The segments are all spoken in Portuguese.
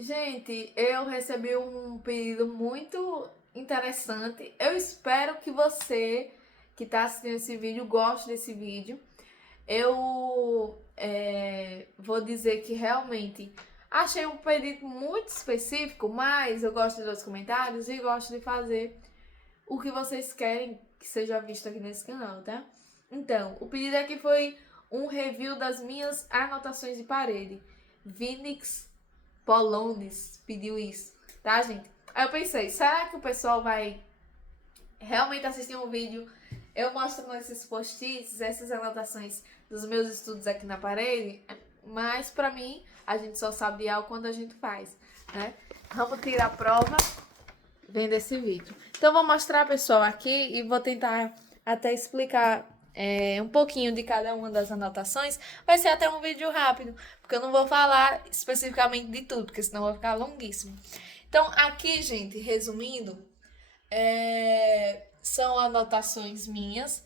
Gente, eu recebi um pedido muito interessante. Eu espero que você que está assistindo esse vídeo goste desse vídeo. Eu vou dizer que realmente achei um pedido muito específico, mas eu gosto de ler os comentários e gosto de fazer o que vocês querem que seja visto aqui nesse canal, tá? Então, o pedido aqui foi um review das minhas anotações de parede. Vinix Polones pediu isso, tá, gente? Aí eu pensei, será que o pessoal vai realmente assistir um vídeo eu mostrando esses post-its, essas anotações dos meus estudos aqui na parede? Mas pra mim, a gente só sabe algo quando a gente faz, né? Vamos tirar a prova vendo esse vídeo. Então, vou mostrar, pessoal, aqui e vou tentar até explicar um pouquinho de cada uma das anotações. Vai ser até um vídeo rápido, porque eu não vou falar especificamente de tudo, porque senão vai ficar longuíssimo. Então, aqui, gente, resumindo, são anotações minhas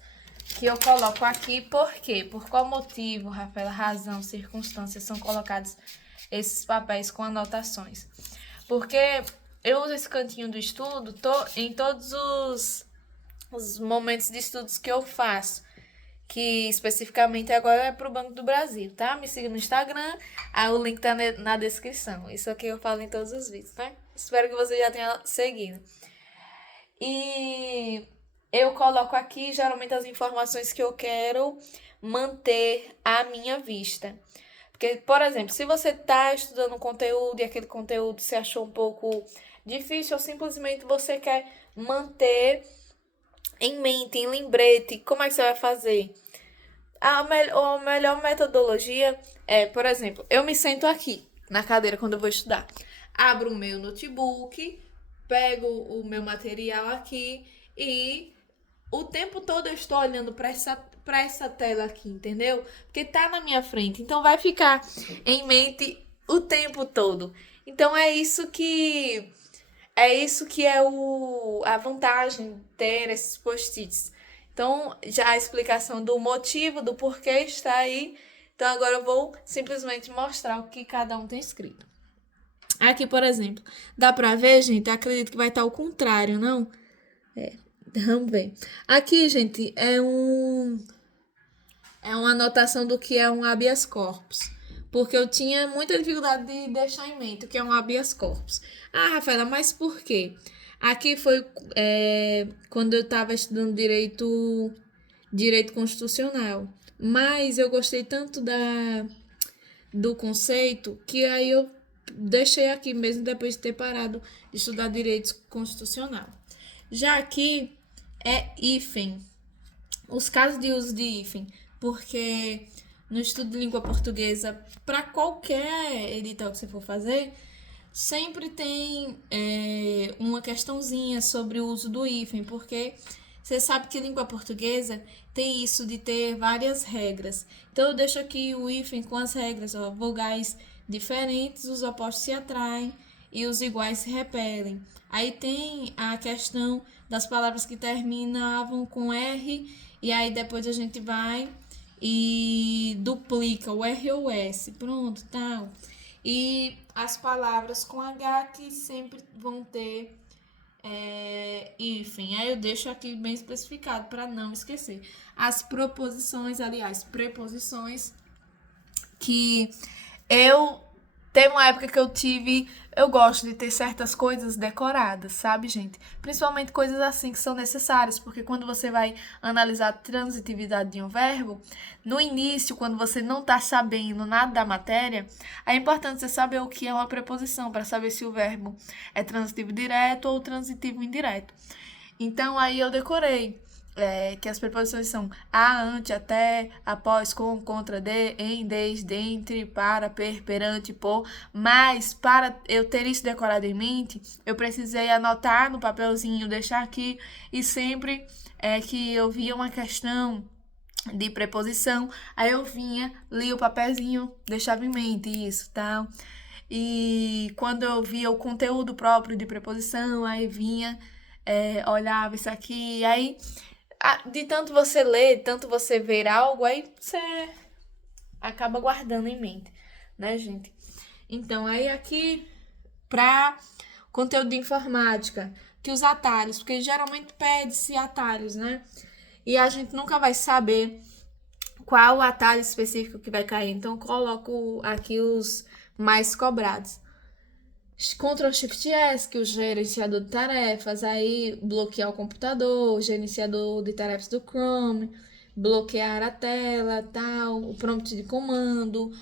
que eu coloco aqui. Por quê? Por qual motivo, Rafaela, razão, circunstâncias são colocados esses papéis com anotações? Porque eu uso esse cantinho do estudo em todos os momentos de estudos que eu faço, que especificamente agora é pro Banco do Brasil, tá? Me siga no Instagram, o link tá na descrição. Isso aqui eu falo em todos os vídeos, tá? Espero que você já tenha seguido. E eu coloco aqui geralmente as informações que eu quero manter à minha vista. Porque, por exemplo, se você está estudando um conteúdo e aquele conteúdo se achou um pouco difícil, ou simplesmente você quer manter em mente, em lembrete, como é que você vai fazer? A melhor metodologia é, por exemplo, eu me sento aqui na cadeira quando eu vou estudar. Abro o meu notebook, pego o meu material aqui e o tempo todo eu estou olhando para essa tela aqui, entendeu? Porque tá na minha frente, então vai ficar em mente o tempo todo. Então é isso que é a vantagem de ter esses post-its. Então, já a explicação do motivo, do porquê está aí. Então, agora eu vou simplesmente mostrar o que cada um tem escrito. Aqui, por exemplo, dá pra ver, gente? Eu acredito que vai estar ao contrário, não? Vamos ver. Aqui, gente, é uma anotação do que é um habeas corpus. Porque eu tinha muita dificuldade de deixar em mente o que é um habeas corpus. Ah, Rafaela, mas por quê? Aqui foi quando eu estava estudando direito constitucional. Mas eu gostei tanto do conceito que aí eu deixei aqui mesmo depois de ter parado de estudar direito constitucional. Já aqui é hífen, os casos de uso de hífen, porque no estudo de língua portuguesa, para qualquer edital que você for fazer, sempre tem uma questãozinha sobre o uso do hífen, porque você sabe que língua portuguesa tem isso de ter várias regras. Então eu deixo aqui o hífen com as regras, ó, vogais diferentes, os opostos se atraem e os iguais se repelem. Aí tem a questão das palavras que terminavam com R e aí depois a gente vai e duplica o R ou S, pronto, tal. E as palavras com H que sempre vão ter hífen. Aí eu deixo aqui bem especificado para não esquecer. As proposições, aliás, preposições, que eu teve uma época que eu gosto de ter certas coisas decoradas, sabe, gente? Principalmente coisas assim que são necessárias, porque quando você vai analisar a transitividade de um verbo, no início, quando você não tá sabendo nada da matéria, é importante você saber o que é uma preposição, para saber se o verbo é transitivo direto ou transitivo indireto. Então, aí eu decorei que as preposições são a, ante, até, após, com, contra, de, em, desde, entre, para, perante, por. Mas, para eu ter isso decorado em mente, eu precisei anotar no papelzinho, deixar aqui, e sempre que eu via uma questão de preposição, aí eu vinha, lia o papelzinho, deixava em mente isso, tal. E quando eu via o conteúdo próprio de preposição, aí vinha, olhava isso aqui, aí de tanto você ler, tanto você ver algo, aí você acaba guardando em mente, né, gente? Então, aí aqui para conteúdo de informática, que os atalhos, porque geralmente pede-se atalhos, né? E a gente nunca vai saber qual o atalho específico que vai cair. Então, coloco aqui os mais cobrados. Ctrl Shift S, que é o gerenciador de tarefas, aí bloquear o computador, gerenciador de tarefas do Chrome, bloquear a tela, tal, o prompt de comando,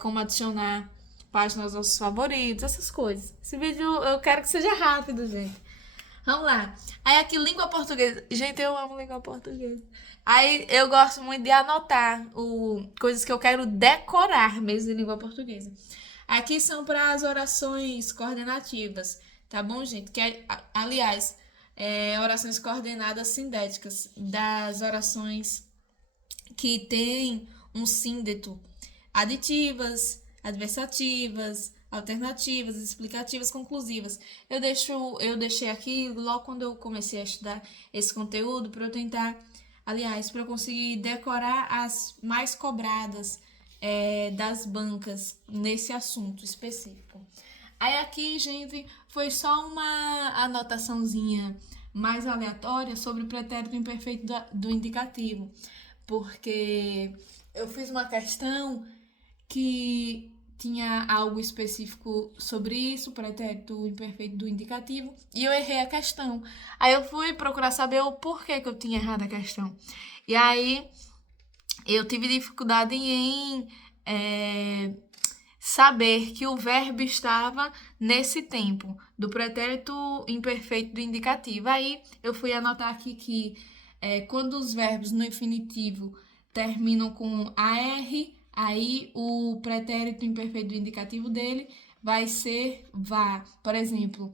como adicionar páginas aos nossos favoritos, essas coisas. Esse vídeo eu quero que seja rápido, gente. Vamos lá. Aí aqui, língua portuguesa. Gente, eu amo língua portuguesa. Aí eu gosto muito de anotar coisas que eu quero decorar mesmo de língua portuguesa. Aqui são para as orações coordenativas, tá bom, gente? Aliás, orações coordenadas sindéticas, das orações que tem um síndeto, aditivas, adversativas, alternativas, explicativas, conclusivas. Eu deixei aqui logo quando eu comecei a estudar esse conteúdo para eu tentar, aliás, para eu conseguir decorar as mais cobradas das bancas nesse assunto específico. Aí aqui, gente, foi só uma anotaçãozinha mais aleatória sobre o pretérito imperfeito do indicativo, porque eu fiz uma questão que tinha algo específico sobre isso, pretérito imperfeito do indicativo, e eu errei a questão. Aí eu fui procurar saber o porquê que eu tinha errado a questão. E aí eu tive dificuldade em saber que o verbo estava nesse tempo, do pretérito imperfeito do indicativo. Aí eu fui anotar aqui que quando os verbos no infinitivo terminam com AR, aí o pretérito imperfeito do indicativo dele vai ser vá. Por exemplo,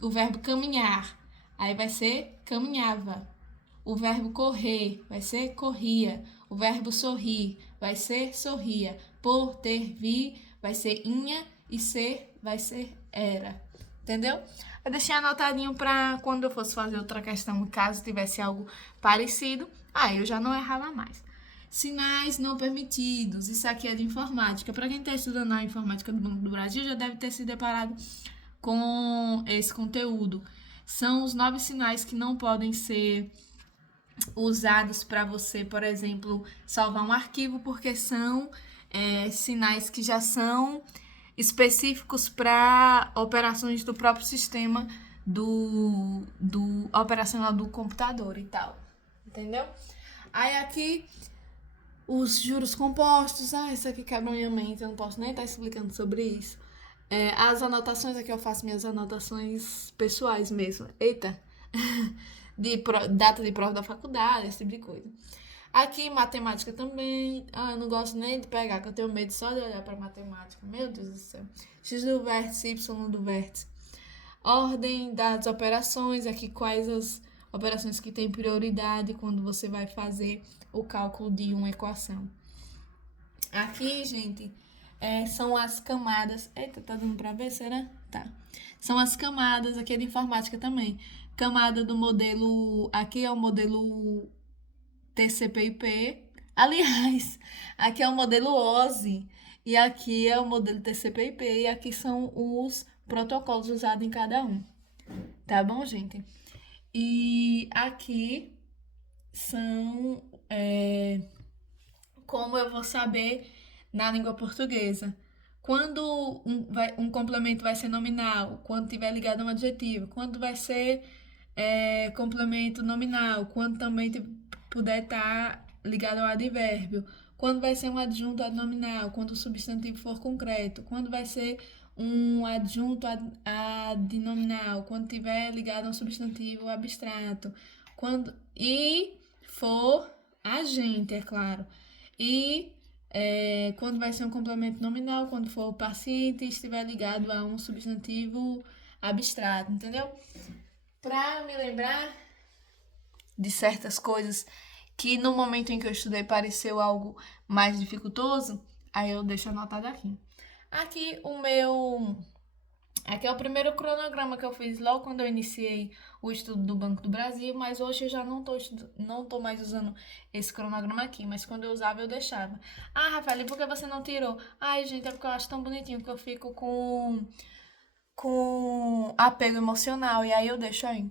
o verbo caminhar, aí vai ser caminhava. O verbo correr vai ser corria. O verbo sorrir vai ser sorria. Por, ter, vir vai ser inha. E ser vai ser era. Entendeu? Eu deixei anotadinho para quando eu fosse fazer outra questão, caso tivesse algo parecido, aí eu já não errava mais. Sinais não permitidos. Isso aqui é de informática. Para quem está estudando a informática do Banco do Brasil, já deve ter se deparado com esse conteúdo. São os 9 sinais que não podem ser usados para você, por exemplo, salvar um arquivo, porque são sinais que já são específicos para operações do próprio sistema do operacional do computador e tal, entendeu? Aí aqui os juros compostos, isso aqui quebra minha mente, eu não posso nem estar explicando sobre isso. As anotações, aqui eu faço minhas anotações pessoais mesmo. Eita! Data de prova da faculdade, esse tipo de coisa. Aqui, matemática também. Eu não gosto nem de pegar, que eu tenho medo só de olhar para matemática. Meu Deus do céu. X do vértice, Y do vértice. Ordem das operações. Aqui, quais as operações que têm prioridade quando você vai fazer o cálculo de uma equação. Aqui, gente, são as camadas. Eita, tá dando pra ver, será? Tá. São as camadas, aqui é de informática também. Camada do modelo, aqui é o modelo TCP/IP. Aliás, aqui é o modelo OSI e aqui é o modelo TCP/IP e aqui são os protocolos usados em cada um. Tá bom, gente? E aqui são como eu vou saber na língua portuguesa. Quando um complemento vai ser nominal, quando tiver ligado a um adjetivo, quando vai ser complemento nominal, quando também puder estar ligado ao advérbio, quando vai ser um adjunto adnominal, quando o substantivo for concreto, quando vai ser um adjunto adnominal, quando tiver ligado a um substantivo abstrato, e for agente, é claro, e quando vai ser um complemento nominal, quando for paciente e estiver ligado a um substantivo abstrato, entendeu? Para me lembrar de certas coisas que no momento em que eu estudei pareceu algo mais dificultoso, aí eu deixo anotado aqui. Aqui o meu Aqui é o primeiro cronograma que eu fiz logo quando eu iniciei o estudo do Banco do Brasil, mas hoje eu já não tô mais usando esse cronograma aqui, mas quando eu usava eu deixava. Ah, Rafael, e por que você não tirou? Ai, gente, é porque eu acho tão bonitinho que eu fico com apego emocional, e aí eu deixo aí.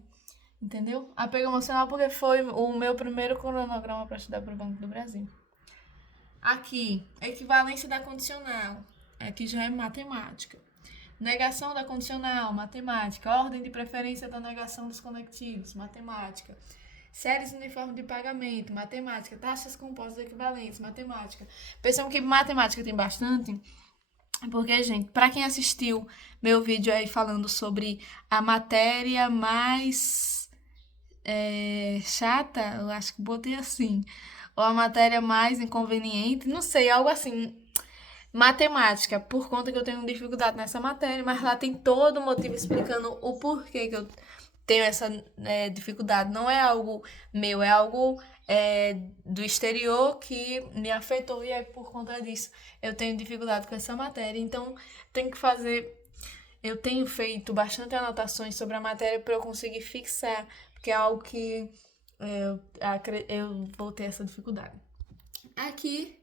Entendeu? Apego emocional porque foi o meu primeiro cronograma para estudar para o Banco do Brasil. Aqui, equivalência da condicional. Aqui já é matemática. Negação da condicional, matemática. Ordem de preferência da negação dos conectivos, matemática. Séries uniformes de pagamento, matemática. Taxas compostas equivalentes, matemática. Percebam que matemática tem bastante, porque, gente, para quem assistiu meu vídeo aí falando sobre a matéria mais chata, eu acho que botei assim, ou a matéria mais inconveniente, não sei, algo assim. Matemática, por conta que eu tenho dificuldade nessa matéria, mas lá tem todo o motivo explicando o porquê que eu tenho essa dificuldade. Não é algo meu, é algo do exterior que me afetou e é por conta disso eu tenho dificuldade com essa matéria. Então, tenho que fazer. Eu tenho feito bastante anotações sobre a matéria para eu conseguir fixar, porque é algo que eu vou ter essa dificuldade. Aqui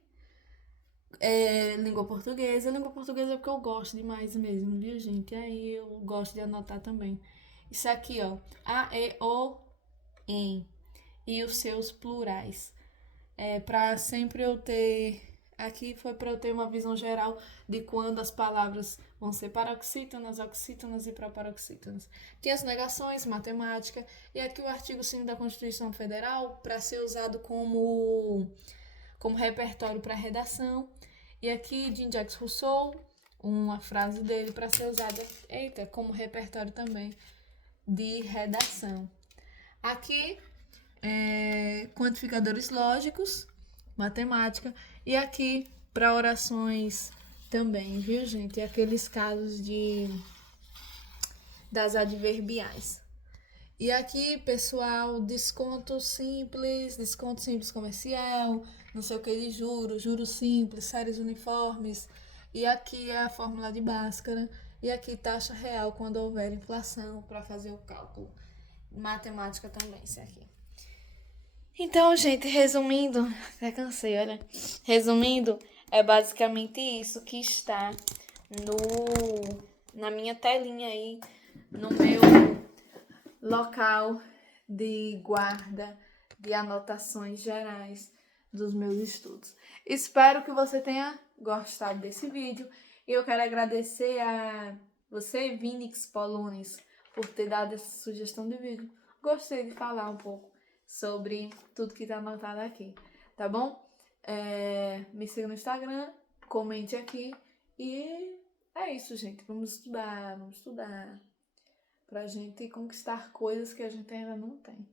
língua portuguesa. Língua portuguesa é porque eu gosto demais mesmo, viu, gente? Aí eu gosto de anotar também. Isso aqui, ó. A, E, O, em. E os seus plurais. Para sempre eu ter. Aqui foi para eu ter uma visão geral de quando as palavras vão ser paroxítonas, oxítonas e proparoxítonas. Tem as negações, matemática, e aqui o artigo 5 da Constituição Federal para ser usado como repertório para redação. E aqui, Jean-Jacques Rousseau, uma frase dele para ser usada, como repertório também de redação. Aqui, quantificadores lógicos, matemática, e aqui para orações também, viu, gente? E aqueles casos das adverbiais. E aqui, pessoal, desconto simples comercial, não sei o que de juros simples, séries uniformes. E aqui é a fórmula de Bhaskara. E aqui taxa real quando houver inflação para fazer o cálculo. Matemática também, isso aqui. Então, gente, resumindo, até cansei, olha. Resumindo, é basicamente isso que está na minha telinha aí, no meu local de guarda de anotações gerais dos meus estudos. Espero que você tenha gostado desse vídeo e eu quero agradecer a você, Vinix Polunes, por ter dado essa sugestão de vídeo. Gostei de falar um pouco sobre tudo que está anotado aqui, tá bom? Me siga no Instagram, comente aqui e é isso, gente. Vamos estudar pra gente conquistar coisas que a gente ainda não tem.